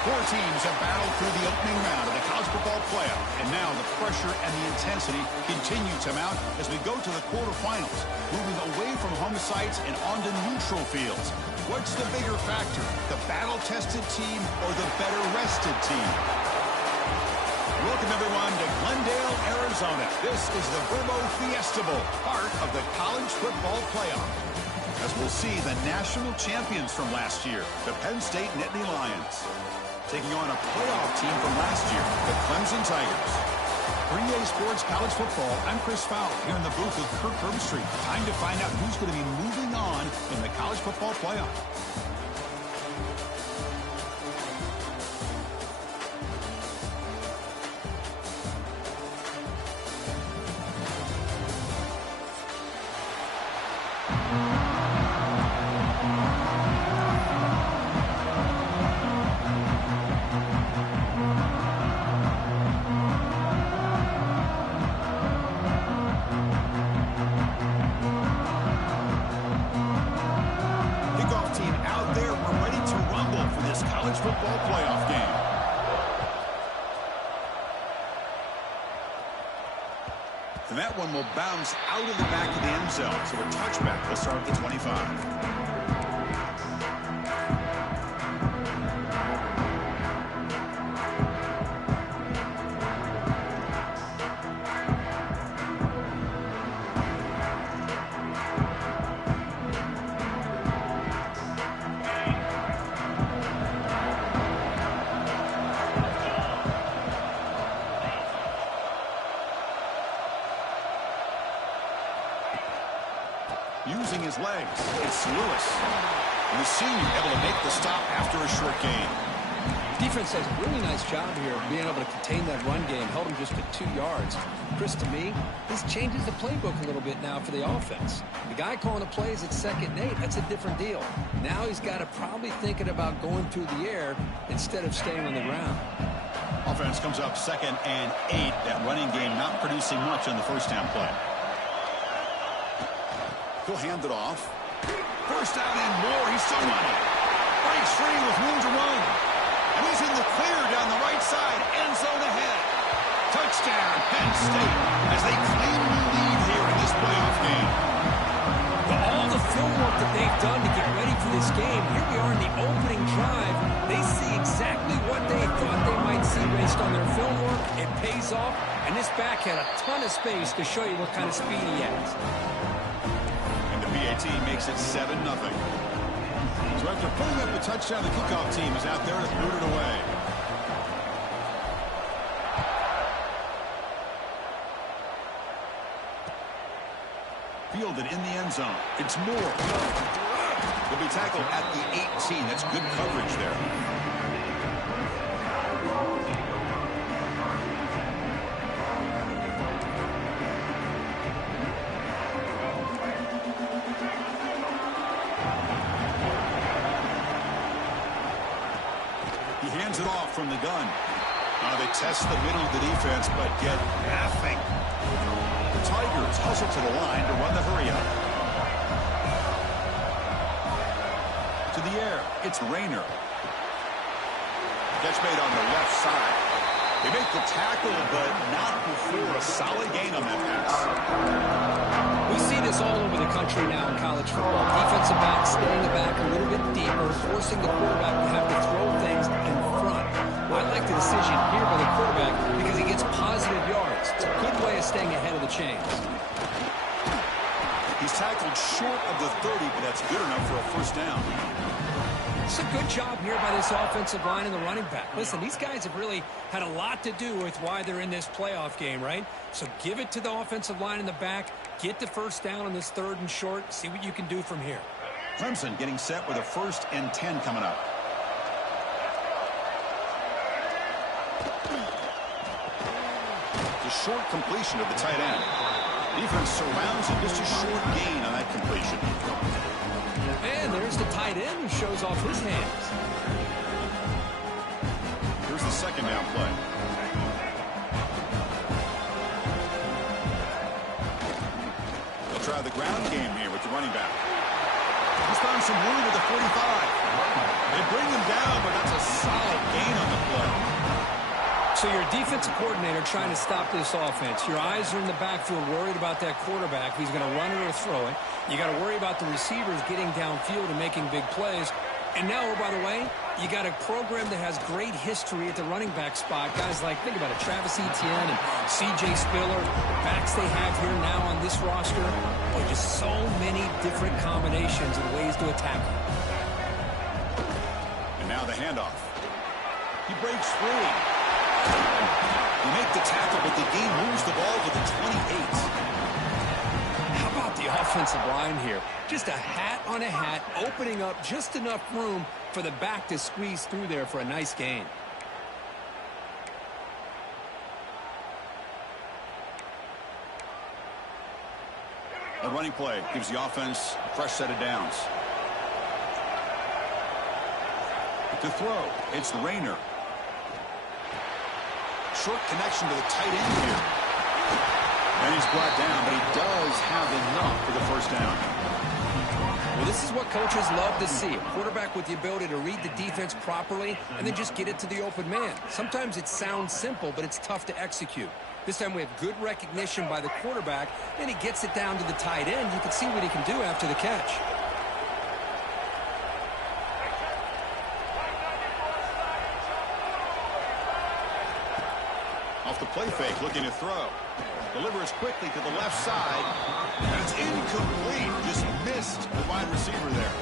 Four teams have battled through the opening round of the college football playoff, and now the pressure and the intensity continue to mount as we go to the quarterfinals, moving away from home sites and onto neutral fields. What's the bigger factor, the battle-tested team or the better-rested team? Welcome, everyone, to Glendale, Arizona. This is the Verbo Fiesta Bowl, part of the college football playoff, as we'll see the national champions from last year, the Penn State Nittany Lions, taking on a playoff team from last year, the Clemson Tigers. 3A Sports College Football, I'm Chris Fowler, here in the booth with Kirk Herbstreit. Time to find out who's going to be moving on in the college football playoff. Football playoff game. And that one will bounce out of the back of the end zone, so a touchback will start at the 25. Using his legs, it's Lewis. And the senior able to make the stop after a short gain. Defense does a really nice job here of being able to contain that run game, held him just to 2 yards. Chris, to me, this changes the playbook a little bit now for the offense. The guy calling the plays at 2nd and 8, that's a different deal. Now he's got to probably thinking about going through the air instead of staying on the ground. Offense comes up 2nd and 8. That running game not producing much on the first down play. He'll hand it off. First down and more. He's still running. Breaks free with room to run. And he's in the clear down the right side. End zone ahead. Touchdown, Penn State, as they claim the lead here in this playoff game. Well, all the film work that they've done to get ready for this game, here we are in the opening drive. They see exactly what they thought they might see based on their film work. It pays off, and this back had a ton of space to show you what kind of speed he has. PAT makes it 7-0. So after putting up the touchdown, the kickoff team is out there to boot it away. Fielded in the end zone. It's Moore. He'll be tackled at the 18. That's good coverage there. It off from the gun. They test the middle of the defense, but get nothing. The Tigers hustle to the line to run the hurry-up. To the air, it's Rayner. Catch made on the left side. They make the tackle, but not before a solid gain on that pass. We see this all over the country now in college football. Defensive backs staying back a little bit deeper, forcing the quarterback to have to throw things in front. I like the decision here by the quarterback because he gets positive yards. It's a good way of staying ahead of the chains. He's tackled short of the 30, but that's good enough for a first down. It's a good job here by this offensive line and the running back. Listen, these guys have really had a lot to do with why they're in this playoff game, right? So give it to the offensive line in the back. Get the first down on this 3rd and short. See what you can do from here. Clemson getting set with a 1st and 10 coming up. The short completion of the tight end. Defense surrounds it. Just a short gain on that completion. And there's the tight end who shows off his hands. Here's the second down play. They'll try the ground game here with the running back. He's found some room at the 45. They bring him down, but that's a solid gain on the play. So you're a defensive coordinator trying to stop this offense. Your eyes are in the backfield worried about that quarterback. He's going to run it or throw it. You got to worry about the receivers getting downfield and making big plays. And now, oh, by the way, you got a program that has great history at the running back spot. Guys like, think about it, Travis Etienne and C.J. Spiller, the backs they have here now on this roster. Boy, just so many different combinations and ways to attack them. And now the handoff. He breaks free. You make the tackle, but the game moves the ball to the 28. How about the offensive line here? Just a hat on a hat, opening up just enough room for the back to squeeze through there for a nice gain. A running play gives the offense a fresh set of downs. To throw, it's Rayner. Short connection to the tight end here. And he's brought down, but he does have enough for the first down. Well, this is what coaches love to see. A quarterback with the ability to read the defense properly and then just get it to the open man. Sometimes it sounds simple, but it's tough to execute. This time we have good recognition by the quarterback, and he gets it down to the tight end. You can see what he can do after the catch. Off the play fake, looking to throw. Delivers quickly to the left side. And it's incomplete. Just missed the wide receiver there.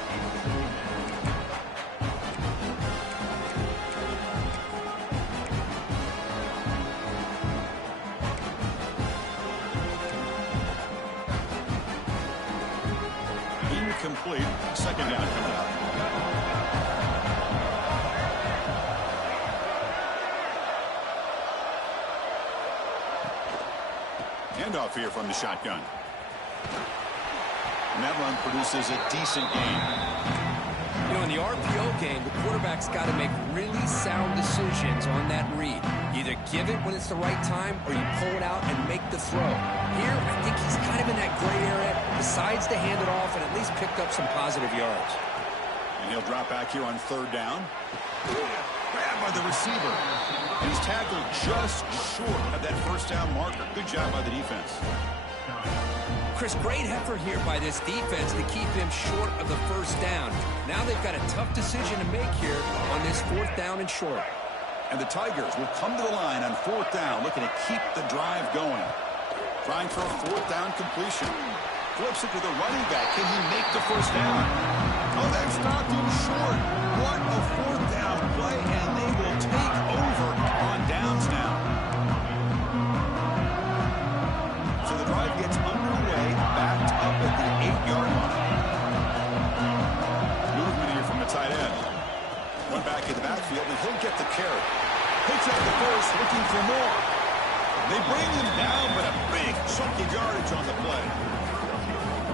Incomplete. Second down coming up. Handoff here from the shotgun. And that run produces a decent gain. You know, in the RPO game, the quarterback's got to make really sound decisions on that read. You either give it when it's the right time or you pull it out and make the throw. Here, I think he's kind of in that gray area, decides to hand it off and at least picked up some positive yards. And he'll drop back here on third down. Grabbed by the receiver. And he's tackled just short of that first down marker. Good job by the defense. Chris, great effort here by this defense to keep him short of the first down. Now they've got a tough decision to make here on this fourth down and short. And the Tigers will come to the line on fourth down, looking to keep the drive going. Trying for a fourth down completion. Flips it to the running back. Can he make the first down? Oh, they've stopped him short. What a fourth down play, and they will take over on downs now. So the drive gets underway, backed up at the 8-yard line. Movement here from the tight end. Run back in the backfield, and he'll get the carry. Picks up the first, looking for more. They bring him down, but a big chunk of yardage on the play.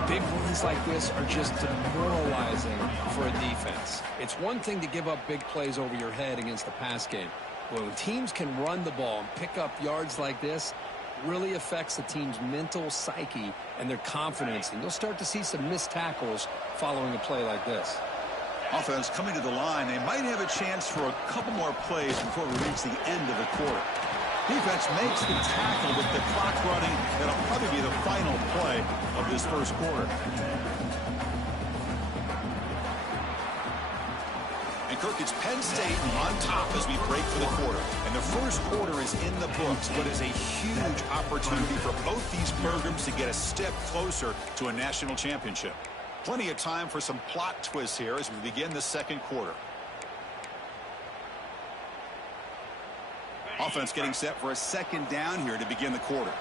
Big runs like this are just demoralizing for a defense. It's one thing to give up big plays over your head against the pass game. But when teams can run the ball and pick up yards like this, it really affects the team's mental psyche and their confidence. And you'll start to see some missed tackles following a play like this. Offense coming to the line. They might have a chance for a couple more plays before we reach the end of the quarter. Defense makes the tackle with the clock running. That'll probably be the final play of this first quarter. And Kirk, it's Penn State on top as we break for the quarter. And the first quarter is in the books, but is a huge opportunity for both these programs to get a step closer to a national championship. Plenty of time for some plot twists here as we begin the second quarter. Offense getting set for a second down here to begin the quarter.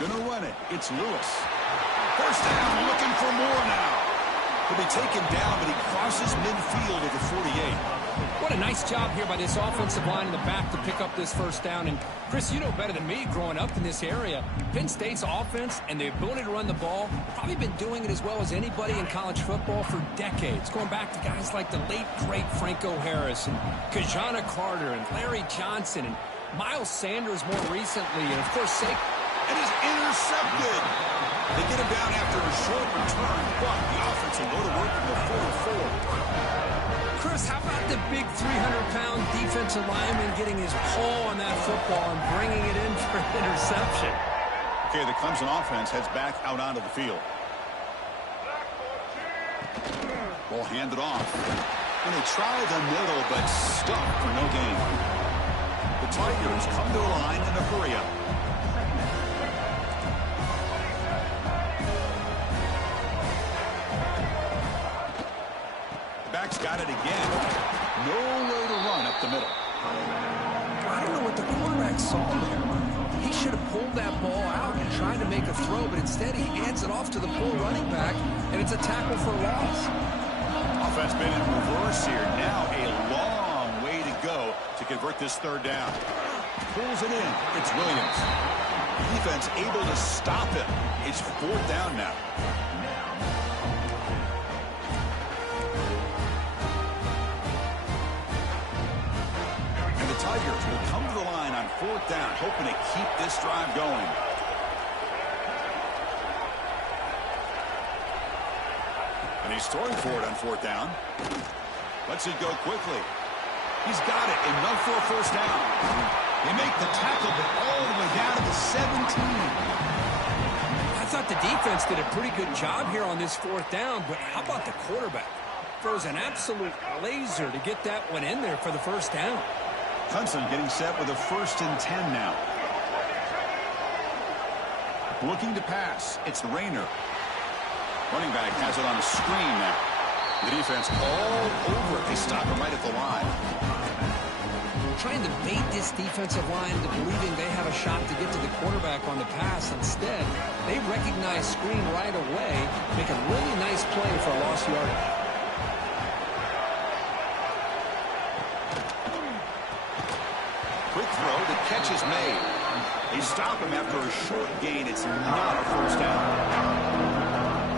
Gonna run it. It's Lewis. First down, looking for more now. He'll be taken down, but he crosses midfield at the 48. What a nice job here by this offensive line in the back to pick up this first down. And, Chris, you know better than me growing up in this area, Penn State's offense and the ability to run the ball, probably been doing it as well as anybody in college football for decades, going back to guys like the late, great Franco Harris and Kajana Carter and Larry Johnson and Miles Sanders more recently, and, of course, and is intercepted. They get him down after a short return, but the offense will go to work from the 4-4. Chris, how about the big 300-pound defensive lineman getting his paw on that football and bringing it in for an interception? Okay, the Clemson offense heads back out onto the field. Ball handed off. And they try the middle, but stuck for no gain. The Tigers come to the line in a hurry-up. Back's got it again. No way to run up the middle. I don't know what the quarterback saw there. He should have pulled that ball out and tried to make a throw, but instead he hands it off to the poor running back, and it's a tackle for a loss. Offense been in reverse here. Now a long way to go to convert this third down. Pulls it in. It's Williams. Defense able to stop him. It's fourth down now. Tigers will come to the line on fourth down, hoping to keep this drive going. And he's throwing for it on fourth down. Lets it go quickly. He's got it. Enough for a first down. They make the tackle, but all the way down to the 17. I thought the defense did a pretty good job here on this fourth down, but how about the quarterback? Throws an absolute laser to get that one in there for the first down. Clemson getting set with a 1st and 10 now. Looking to pass. It's Rayner. Running back has it on the screen now. The defense all over it. They stop him right at the line. Trying to bait this defensive line into believing they have a shot to get to the quarterback on the pass. Instead, they recognize screen right away, make a really nice play for a lost yardage. Quick throw, the catch is made. They stop him after a short gain. It's not a first down.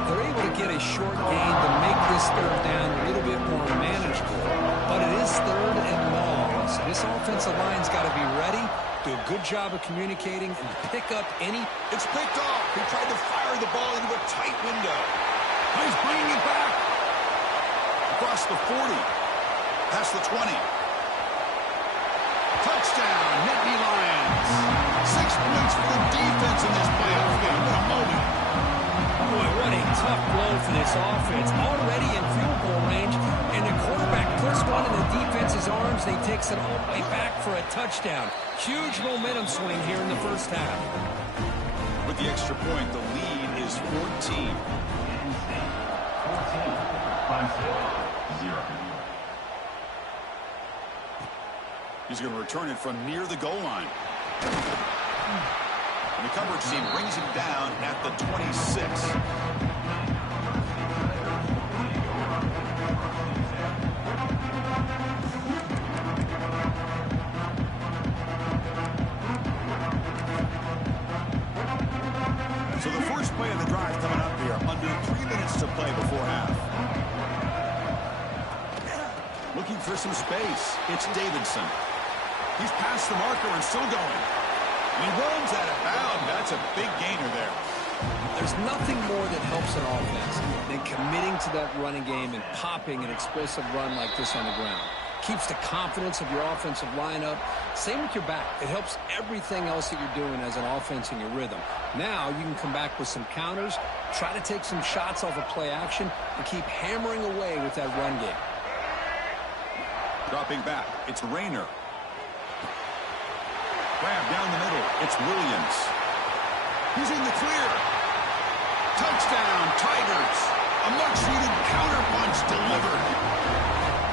They're able to get a short gain to make this third down a little bit more manageable. But it is third and long. So this offensive line's got to be ready, do a good job of communicating, and pick up any. It's picked off. He tried to fire the ball into a tight window. He's bringing it back. Across the 40. Past the 20. Touchdown, Nittany Lions. 6 points for the defense in this playoff game. What a moment. Boy, what a tough blow for this offense. Already in field goal range, and the quarterback puts one in the defense's arms, and he takes it all the way back for a touchdown. Huge momentum swing here in the first half. With the extra point, the lead is 14. 0. He's going to return it from near the goal line. And the coverage team brings him down at the 26. So the first play of the drive coming up here. Under 3 minutes to play before half. Looking for some space. It's Davidson. He's past the marker and still going. And he runs out of bounds. That's a big gainer there. There's nothing more that helps an offense than committing to that running game and popping an explosive run like this on the ground. Keeps the confidence of your offensive lineup. Same with your back. It helps everything else that you're doing as an offense in your rhythm. Now you can come back with some counters, try to take some shots off of play action, and keep hammering away with that run game. Dropping back. It's Rayner. Grab down the middle. It's Williams. He's in the clear. Touchdown, Tigers. A much-needed counterpunch delivered.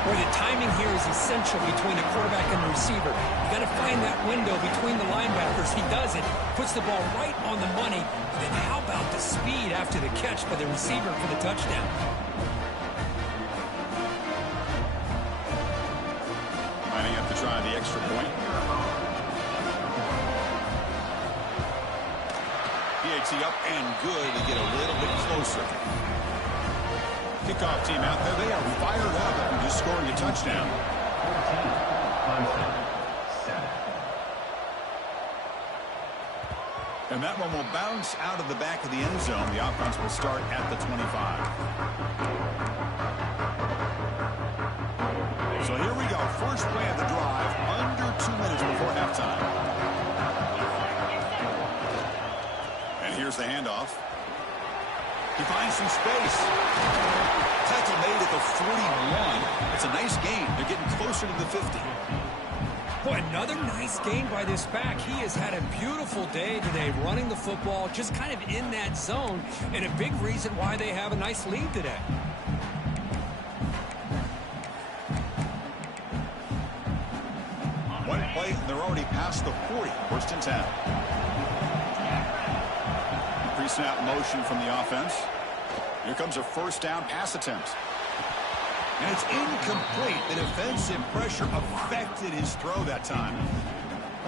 Boy, the timing here is essential between the quarterback and the receiver. You got to find that window between the linebackers. He does it. Puts the ball right on the money. And then how about the speed after the catch by the receiver for the touchdown? try the extra point. PAT up and good. They get a little bit closer. Kickoff team out there. They are fired up after just scoring a touchdown. 14, And that one will bounce out of the back of the end zone. The offense will start at the 25. So here we go. First play of the drive. Under 2 minutes before halftime. And here's the handoff. He finds some space. Tackle made at the 41. It's a nice gain. They're getting closer to the 50. Boy, another nice gain by this back. He has had a beautiful day today running the football, just kind of in that zone, and a big reason why they have a nice lead today. One play, and they're already past the 40. First and 10. Pre-snap motion from the offense. Here comes a first down pass attempt. And it's incomplete. The defensive pressure affected his throw that time.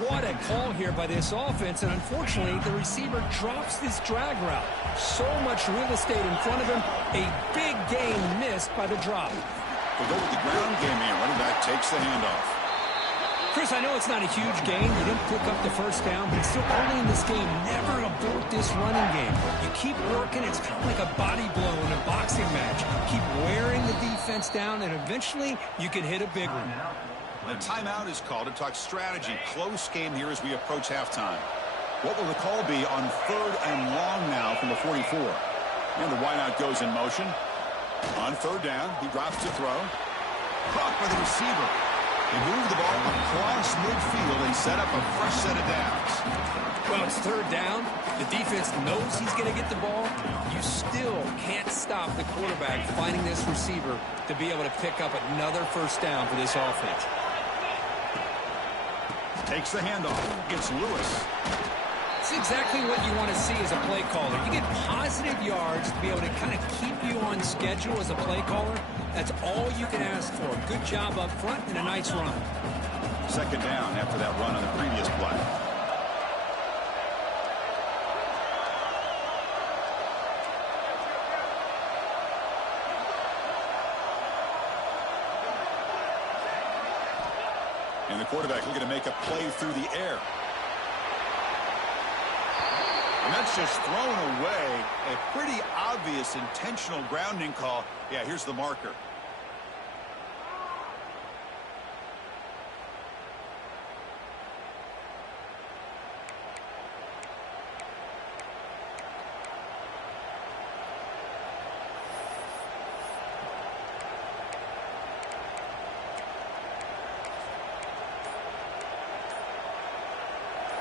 What a call here by this offense, and unfortunately, the receiver drops this drag route. So much real estate in front of him. A big gain missed by the drop. We'll go with the ground game here. Running back takes the handoff. Chris, I know it's not a huge gain. You didn't pick up the first down, but it's still early in this game. Never abort this running game. You keep working. It's kind of like a body blow in a boxing match. Keep wearing the defense down, and eventually you can hit a big one. The timeout is called to talk strategy. Close game here as we approach halftime. What will the call be on 3rd and long now from the 44? And the wideout goes in motion. On 3rd down, he drops to throw. Caught by the receiver. They move the ball across midfield and set up a fresh set of downs. Well, it's 3rd down. The defense knows he's going to get the ball. You still can't stop the quarterback finding this receiver to be able to pick up another first down for this offense. Takes the handoff. It's Lewis. It's exactly what you want to see as a play caller. You get positive yards to be able to kind of keep you on schedule as a play caller. That's all you can ask for. Good job up front and a nice run. 2nd down after that run on the previous play. And the quarterback looking to make a play through the air. And that's just thrown away. A pretty obvious intentional grounding call. Yeah, here's the marker.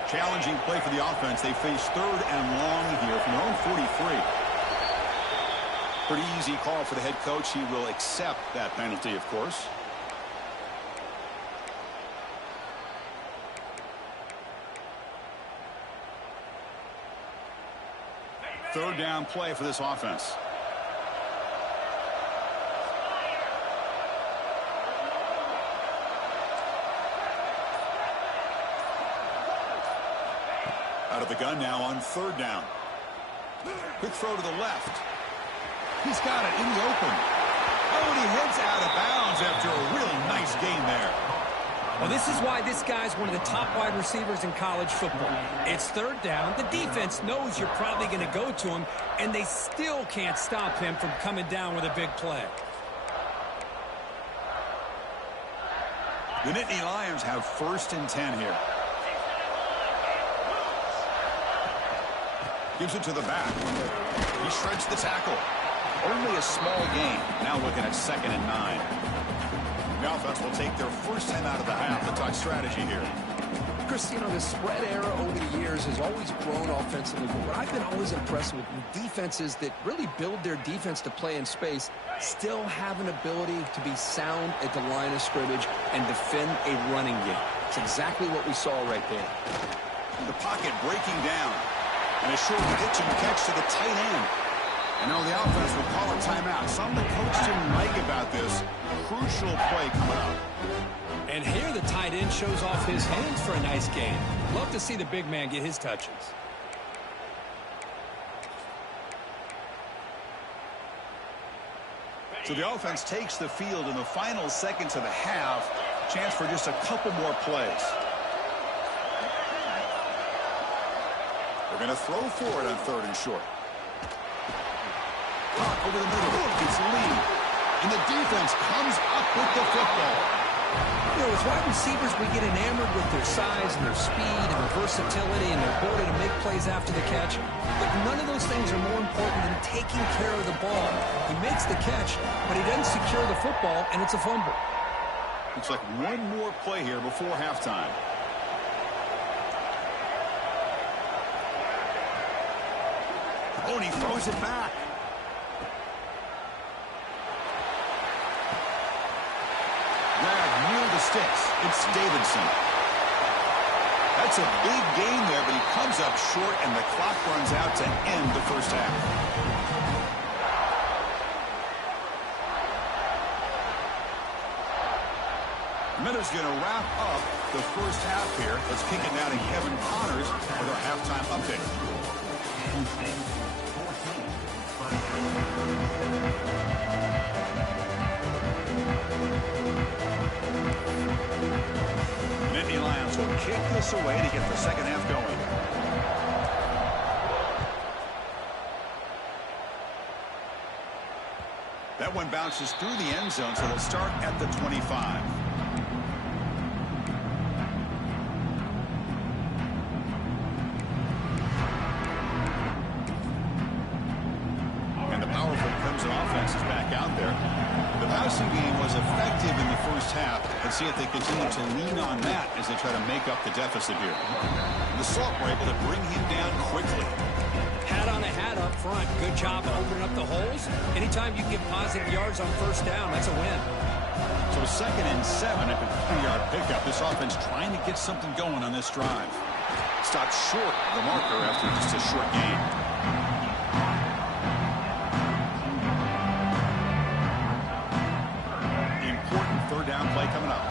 Challenging play for the offense. They face 3rd and long here from their own 43. Pretty easy call for the head coach. He will accept that penalty, of course. Third down play for this offense. Out of the gun now on 3rd down. Quick throw to the left. He's got it in the open. Oh, and he heads out of bounds after a really nice gain there. Well, this is why this guy's one of the top wide receivers in college football. It's 3rd down. The defense knows you're probably going to go to him, and they still can't stop him from coming down with a big play. The Nittany Lions have 1st and 10 here. Gives it to the back. He shreds the tackle. Only a small gain. Now looking at 2nd and 9. The offense will take their first time out of the half to talk strategy here. Chris, you know, the spread era over the years has always grown offensively, but what I've been always impressed with defenses that really build their defense to play in space still have an ability to be sound at the line of scrimmage and defend a running game. It's exactly what we saw right there. The pocket breaking down. And a short pitch and catch to the tight end. And now the offense will call a timeout. Something the coach didn't like about this. Crucial play coming up. And here the tight end shows off his hands for a nice gain. Love to see the big man get his touches. So the offense takes the field in the final seconds of the half. Chance for just a couple more plays. They're going to throw for it on 3rd and short. Caught over the middle. Gets the lead. And the defense comes up with the football. You know, as wide receivers, we get enamored with their size and their speed and their versatility and their ability to make plays after the catch. But none of those things are more important than taking care of the ball. He makes the catch, but he doesn't secure the football, and it's a fumble. Looks like one more play here before halftime. Oh, and he throws it back. Near the sticks. It's Davidson. That's a big gain there, but he comes up short, and the clock runs out to end the first half. Miller's going to wrap up the first half here. Let's kick it now to Kevin Connors with our halftime update. Nittany Lions will kick this away to get the second half going. That one bounces through the end zone, so they'll start at the 25. And the powerful Crimson offense is back out there. The passing game was effective in the first half. Let's see if they continue to lean on that as they try to make up the deficit here. The Salt were able to bring him down quickly. Hat on a hat up front. Good job opening up the holes. Anytime you get positive yards on first down, that's a win. So 2nd and 7 at the 20-yard pickup. This offense trying to get something going on this drive. Stopped short of the marker after just a short gain. Important 3rd down play coming up.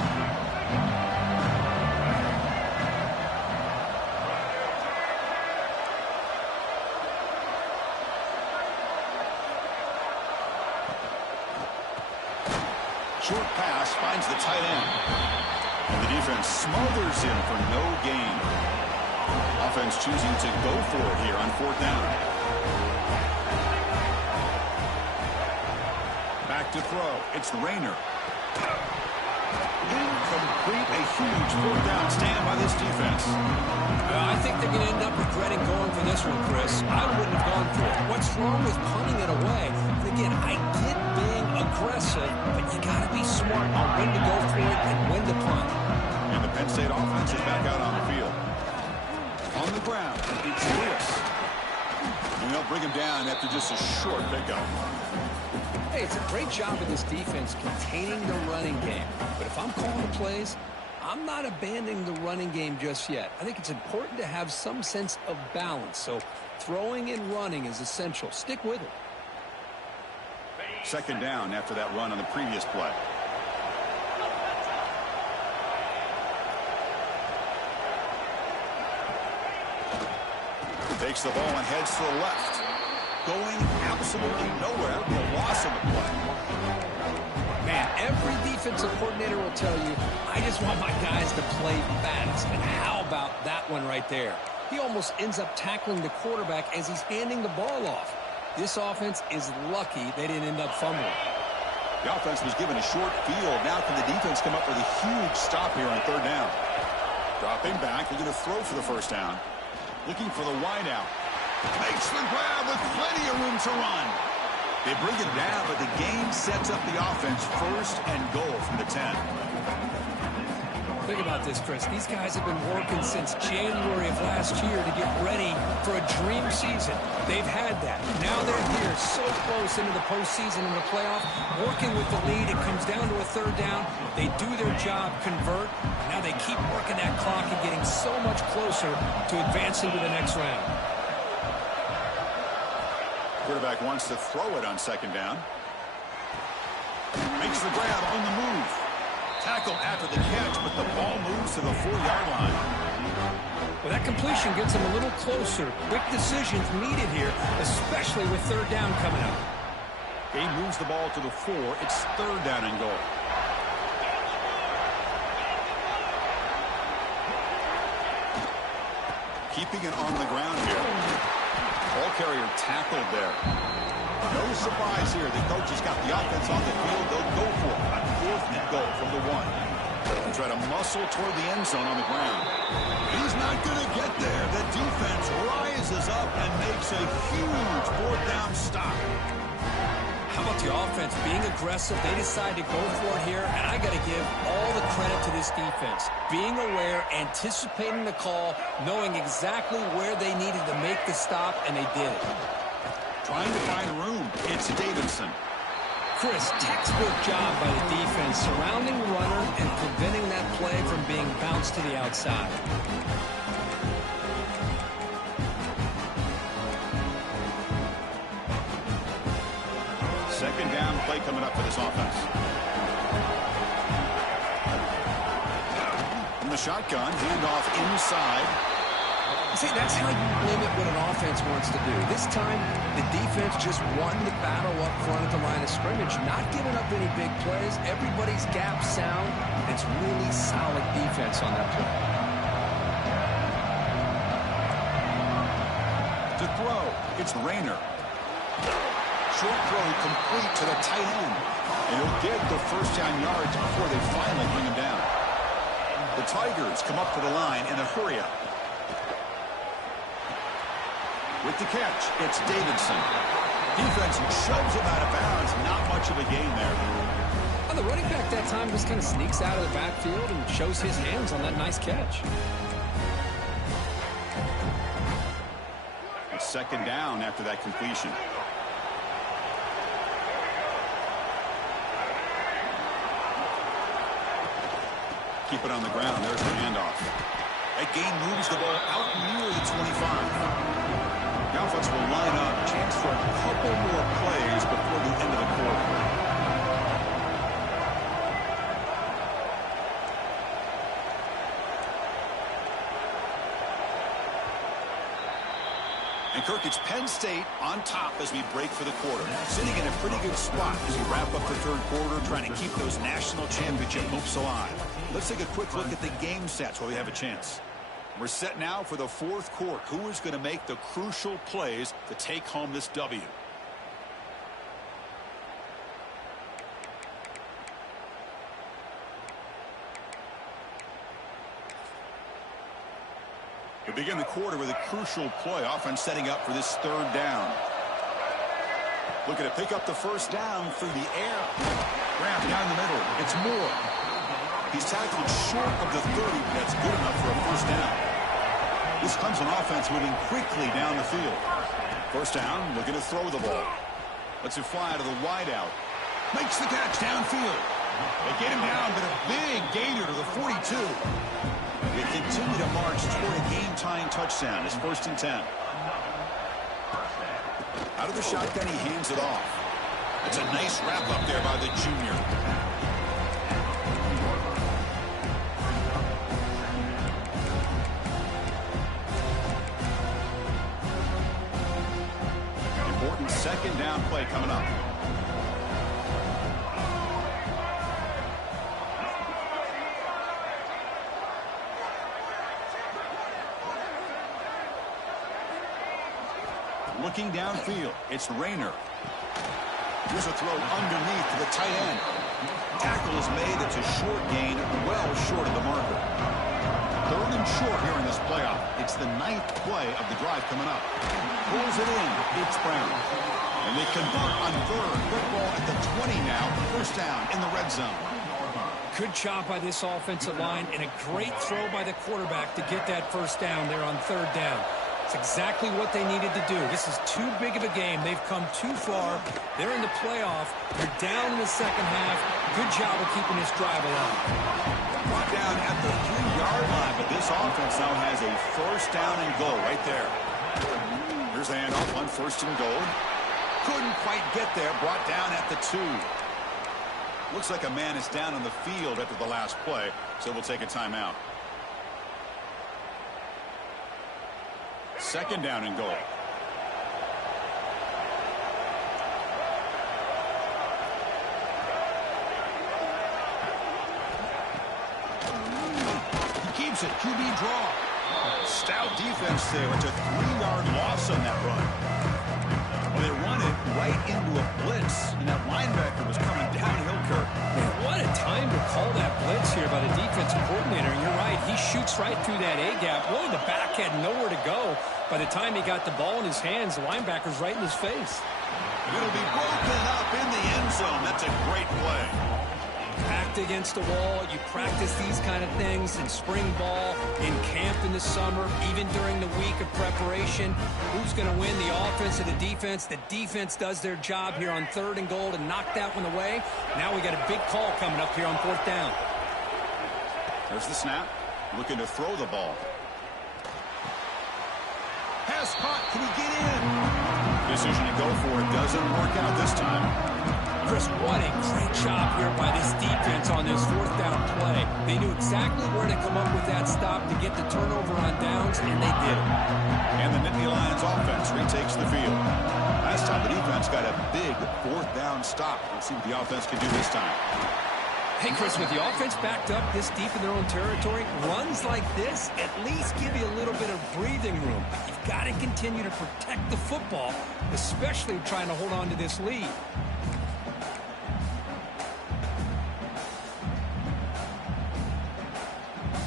Short pass finds the tight end. And the defense smothers him for no gain. Offense choosing to go for it here on 4th down. Back to throw. It's Rayner. Incomplete. A huge 4th down stand by this defense. I think they're going to end up regretting going for this one, Chris. I wouldn't have gone for it. What's wrong with punting it away? And again, I get being aggressive, but you got to be smart on when to go for it and when to punt. And the Penn State offense is back out on the field. On the ground, it's Lewis. And they'll bring him down after just a short pickup. Hey, it's a great job of this defense containing the running game. But if I'm calling the plays, I'm not abandoning the running game just yet. I think it's important to have some sense of balance. So throwing and running is essential. Stick with it. 2nd down after that run on the previous play. Takes the ball and heads to the left. Going absolutely nowhere. The loss of the play. Man, every defensive coordinator will tell you, I just want my guys to play fast. And how about that one right there? He almost ends up tackling the quarterback as he's handing the ball off. This offense is lucky they didn't end up fumbling. The offense was given a short field. Now can the defense come up with a huge stop here on 3rd down? Dropping back. They're going to throw for the first down. Looking for the wide out. Makes the grab with plenty of room to run. They bring it down, but the game sets up the offense 1st and goal from the 10. Think about this, Chris. These guys have been working since January of last year to get ready for a dream season. They've had that. Now they're here so close into the postseason and the playoff, working with the lead. It comes down to a 3rd down. They do their job, convert. Now they keep working that clock and getting so much closer to advancing to the next round. Quarterback wants to throw it on second down. Makes the grab on the move. Tackle after the catch, but the ball moves to the 4-yard line. Well, that completion gets him a little closer. Quick decisions needed here, especially with third down coming up. He moves the ball to the 4. It's third down and goal. Keeping it on the ground here. Ball carrier tackled there. No surprise here. The coach has got the offense on the field. They'll go for it on 4th and goal from the 1. They'll try to muscle toward the end zone on the ground. He's not going to get there. The defense rises up and makes a huge 4th down stop. How about the offense being aggressive? They decide to go for it here, and I got to give all the credit to this defense. Being aware, anticipating the call, knowing exactly where they needed to make the stop, and they did it. Trying to find room. It's Davidson. Chris, textbook job by the defense, surrounding the runner and preventing that play from being bounced to the outside. Second down play coming up for this offense. From the shotgun, handoff inside. See, that's how you limit what an offense wants to do. This time, the defense just won the battle up front at the line of scrimmage, not giving up any big plays. Everybody's gap sound. It's really solid defense on that play. To throw, it's Rayner. Short throw complete to the tight end. And he'll get the first down yards before they finally bring him down. The Tigers come up to the line in a hurry-up. With the catch, it's Davidson. Defense shoves him out of bounds. Not much of a gain there. Well, the running back that time just kind of sneaks out of the backfield and shows his hands on that nice catch. It's second down after that completion. Keep it on the ground. There's the handoff. That gain moves the ball out near the 25. The offense will line up. Chance for a couple more plays before the end of the quarter. And Kirk, it's Penn State on top as we break for the quarter. Sitting in a pretty good spot as we wrap up the third quarter, trying to keep those national championship hopes alive. Let's take a quick look at the game stats while we have a chance. We're set now for the fourth quarter. Who is going to make the crucial plays to take home this W? We begin the quarter with a crucial play. Offense setting up for this third down. Looking to pick up the first down through the air. Grab down the middle. It's Moore. He's tackled short of the 30, but that's good enough for a first down. This comes on offense moving quickly down the field. First down, looking to throw the ball. Lets it fly to the wideout. Makes the catch downfield. They get him down, but a big gainer to the 42. They continue to march toward a game-tying touchdown. It's 1st and 10. Out of the shotgun, he hands it off. It's a nice wrap up there by the junior. Important second down play coming up. Looking downfield, it's Rayner. Here's a throw underneath to the tight end. Tackle is made. It's a short gain, well short of the marker. 3rd and short here in this playoff. It's the 9th play of the drive coming up. Pulls it in. It's Brown. And they convert on 3rd. Football at the 20 now. First down in the red zone. Good job by this offensive line and a great throw by the quarterback to get that first down there on 3rd down. It's exactly what they needed to do. This is too big of a game. They've come too far. They're in the playoff. They're down in the second half. Good job of keeping this drive alive. Brought down at the 3-yard line, but this offense now has a first down and goal right there. Here's the handoff on 1st and goal. Couldn't quite get there. Brought down at the 2. Looks like a man is down on the field after the last play, so we'll take a timeout. Second down and goal. He keeps it. QB draw. Stout defense there. It's a 3-yard loss on that run. Well, they run it right into a blitz, and that linebacker was coming downhill, Kirk. Man, what a time to call that blitz here by the defensive coordinator. And you're right, he shoots right through that A-gap. Really, the back had nowhere to go. By the time he got the ball in his hands, the linebacker's right in his face. It'll be broken up in the end zone. That's a great play. Backed against the wall. You practice these kind of things in spring ball, in camp in the summer, even during the week of preparation. Who's going to win, the offense or the defense? The defense does their job here on 3rd and goal to knock that one away. Now we got a big call coming up here on 4th down. There's the snap. Looking to throw the ball. Pass caught. Can he get in? Decision to go for it doesn't work out this time. Chris, what a great job here by this defense on this 4th down play. They knew exactly where to come up with that stop to get the turnover on downs, and they did it. And the Nittany Lions offense retakes the field. Last time the defense got a big 4th down stop. Let's see what the offense can do this time. Hey, Chris, with the offense backed up this deep in their own territory, runs like this at least give you a little bit of breathing room. You've got to continue to protect the football, especially trying to hold on to this lead.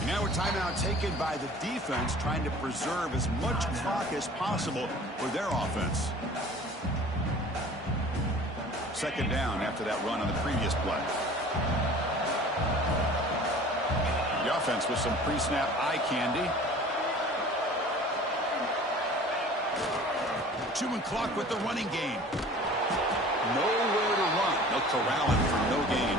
Now a timeout taken by the defense, trying to preserve as much clock as possible for their offense. Second down after that run on the previous play. The offense with some pre-snap eye candy. Chewing clock with the running game. Nowhere to run. They'll corral him for no gain.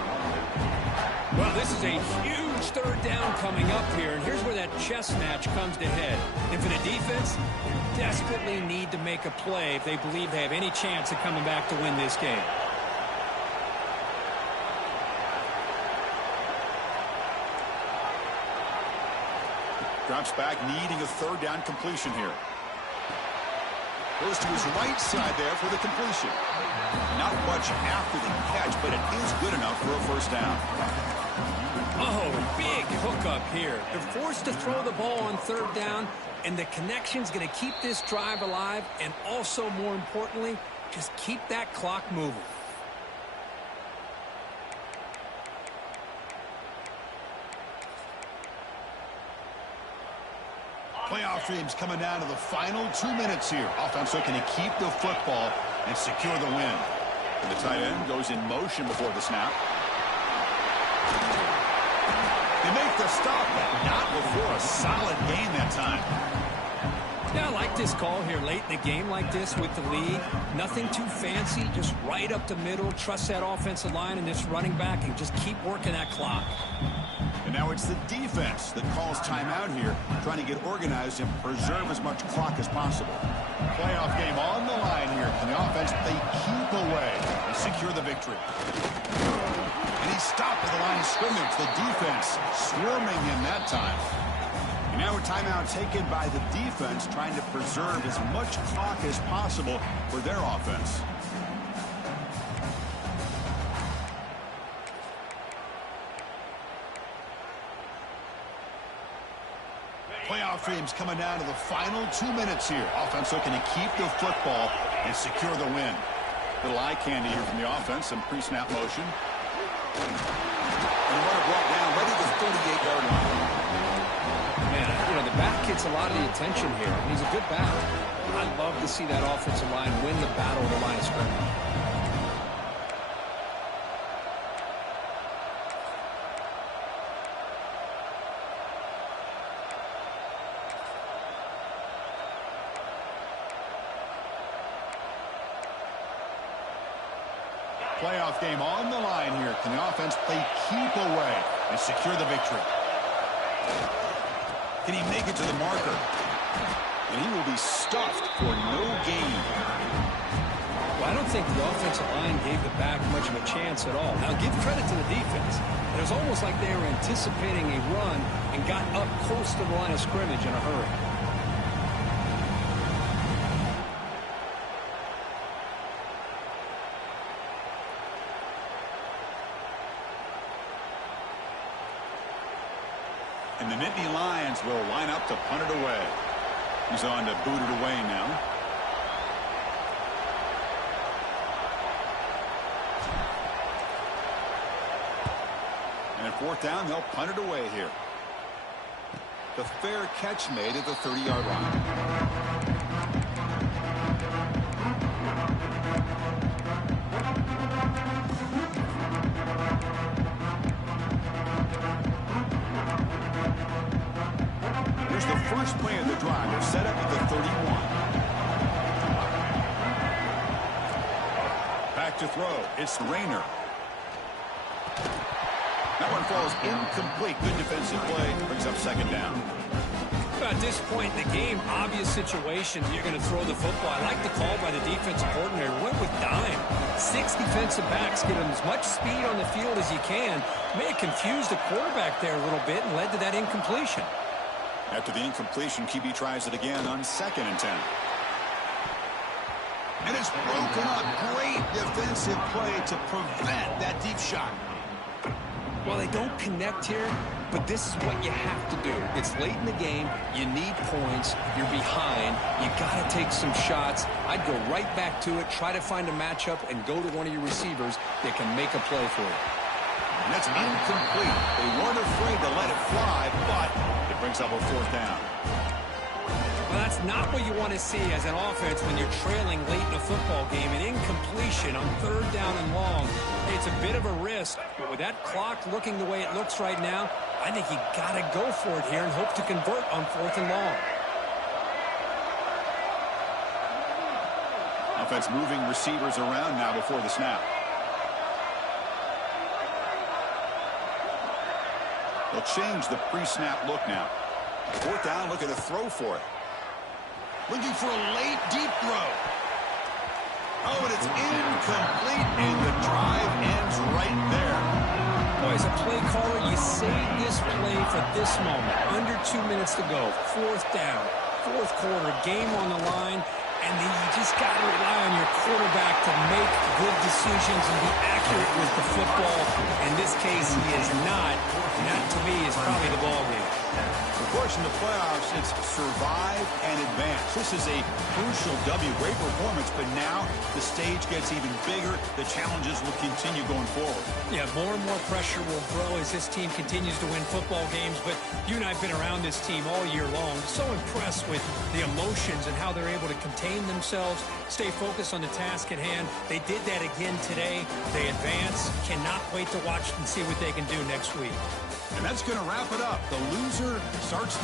Well, this is a huge 3rd down coming up here, and here's where that chess match comes to head. And for the defense, they desperately need to make a play if they believe they have any chance of coming back to win this game. Drops back, needing a 3rd down completion here. Goes to his right side there for the completion. Not much after the catch, but it is good enough for a 1st down. Oh, big hookup here. They're forced to throw the ball on 3rd down, and the connection's going to keep this drive alive, and also, more importantly, just keep that clock moving. Playoff dreams coming down to the final 2 minutes here. Offense looking to keep the football and secure the win. And the tight end goes in motion before the snap. They make the stop, but not before a solid gain that time. Yeah, I like this call here late in the game like this with the lead. Nothing too fancy, just right up the middle. Trust that offensive line and this running back and just keep working that clock. And now it's the defense that calls timeout here, trying to get organized and preserve as much clock as possible. Playoff game on the line here. Can the offense play keep away and secure the victory? And he stopped at the line of scrimmage. The defense swarming him that time. And now a timeout taken by the defense, trying to preserve as much clock as possible for their offense. Playoff dreams coming down to the final 2 minutes here. Offense looking to keep the football and secure the win. Little eye candy here from the offense, some pre-snap motion. And the runner brought down right at the 38-yard line. Man, you know, the back gets a lot of the attention here. He's a good back. I love to see that offensive line win the battle at the line of scrimmage. Playoff game on the line here. Can the offense play keep away and secure the victory? Can he make it to the marker? And he will be stuffed for no gain. Well, I don't think the offensive line gave the back much of a chance at all. Now, give credit to the defense. It was almost like they were anticipating a run and got up close to the line of scrimmage in a hurry. And the Nittany Lions will line up to punt it away. He's on to boot it away now. And at fourth down, they'll punt it away here. The fair catch made at the 30-yard line. Here's the first play of the drive. They're set up at the 31. Back to throw. It's Rayner. That one falls incomplete. Good defensive play. Brings up second down. At this point in the game, obvious situation, you're going to throw the football. I like the call by the defensive coordinator. Went with dime. 6 defensive backs, get him as much speed on the field as you can. May have confused the quarterback there a little bit and led to that incompletion. After the incompletion, QB tries it again on 2nd and 10. And it's broken up. Great defensive play to prevent that deep shot. Well, they don't connect here, but this is what you have to do. It's late in the game. You need points. You're behind. You got to take some shots. I'd go right back to it, try to find a matchup, and go to one of your receivers that can make a play for you. And that's incomplete. They weren't afraid to let it fly, but it brings up a fourth down. Well, that's not what you want to see as an offense when you're trailing late in a football game. An incompletion on 3rd down and long. It's a bit of a risk, but with that clock looking the way it looks right now, I think you got to go for it here and hope to convert on 4th and long. Offense moving receivers around now before the snap. They'll change the pre-snap look now. 4th down, looking to throw for it. Looking for a late, deep throw. Oh, and it's incomplete, and the drive ends right there. Boy, as a play caller, you save this play for this moment. Under 2 minutes to go. 4th down, 4th quarter, game on the line, and then you just got to rely on your quarterback to make good decisions and be accurate with the football. In this case, he is not. And that, to me, is probably the ball game. Of course, in the playoffs, it's survive and advance. This is a crucial W. Great performance, but now the stage gets even bigger. The challenges will continue going forward. Yeah, more and more pressure will grow as this team continues to win football games, but you and I have been around this team all year long. So impressed with the emotions and how they're able to contain themselves, stay focused on the task at hand. They did that again today. They advance. Cannot wait to watch and see what they can do next week. And that's going to wrap it up. The loser starts the